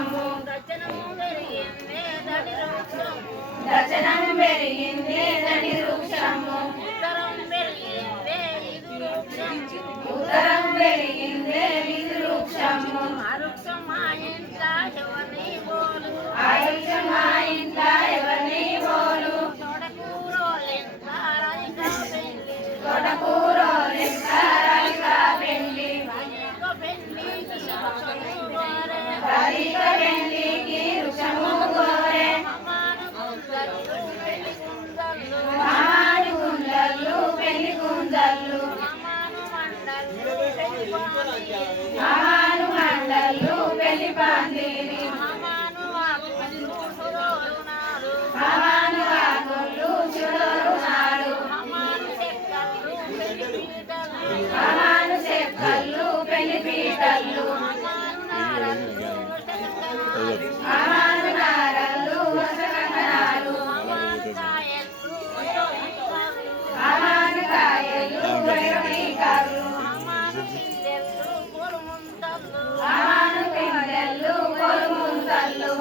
వృక్షము దర్శనం పెరిగిందే దడి వృక్షము ఉత్తరం పెరిగిందే విధి వృక్షము ఆయుష్మా ఇంట ఎవరిని బోలు తోటకూరోలెంత రాలిక పెళ్లి రాలిక పెళ్లికి వృక్షము కోరే మామాని గుండలు పెళ్లి గుండలు మామాను మండలు పెళ్లి పందిరి మామాను వాగుళ్ళు చుడోరు నాడు మామాను చెక్కళ్ళు పెళ్లి పీటళ్ళు మామాను నారళ్ళు వసకంకణాలు మామాను కాయలు వైరమీకలు మామాను పిందెళ్ళు కొలుముంతళ్ళు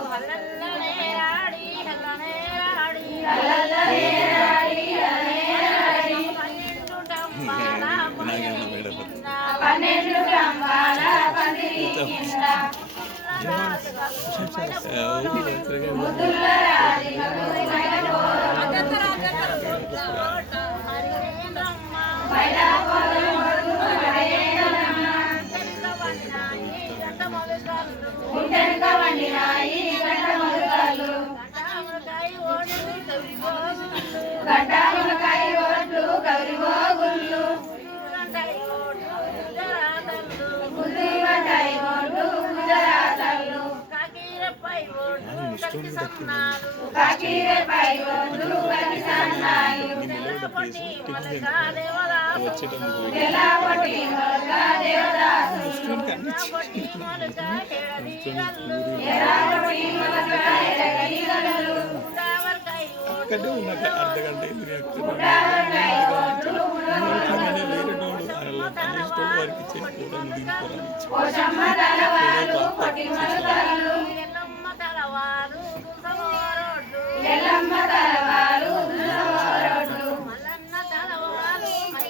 పన్నెండు కంబాల పందిరి కింద ముద్దుల రాజులకు గుంటెనక వండినాయి గంట మొదలు గడ్డాములకాయ ఓట్లు గౌరిగోగుళ్ళు గుద్దివటాయి ఓట్లు గుజరాతళ్ళు కాకీరపై ఓట్లు కట్టి సన్నాలు తెల్లపొట్టి మొలక దేవదాసు అక్కడే ఉన్నట్టు అర్ధ గంట వారికి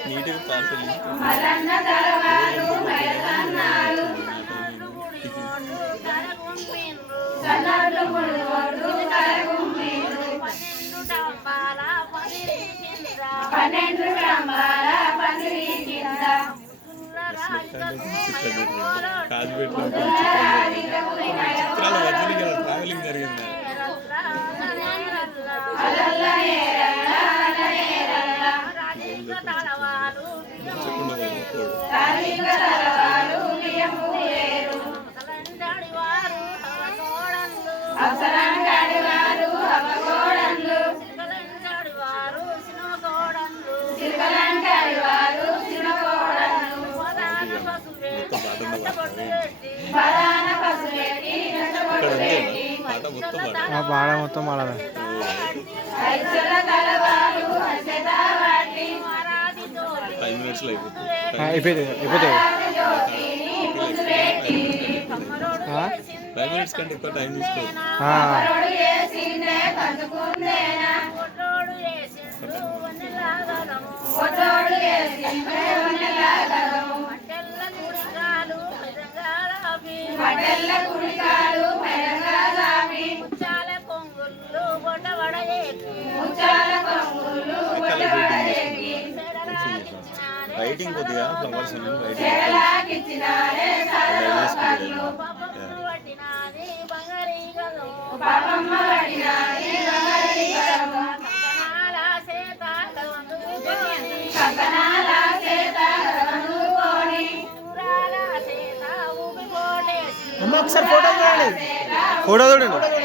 నీటికి పార్సల్ పన్నెండు గ్రామాల పందిరి కింద చిత్రాల మధ్యలో ట్రావెలింగ్ జరిగింది పాట మొత్తం పాడాలి అయిపోయింది ఫైవ్ మినిట్స్ కంటే ఎక్కువ టైం తీసుకోవచ్చు రైటింగ్ కొద్దిగా ఫ్లవర్స్ ఒకసారి ఫోటో చూడండి ఫోటో చూడండి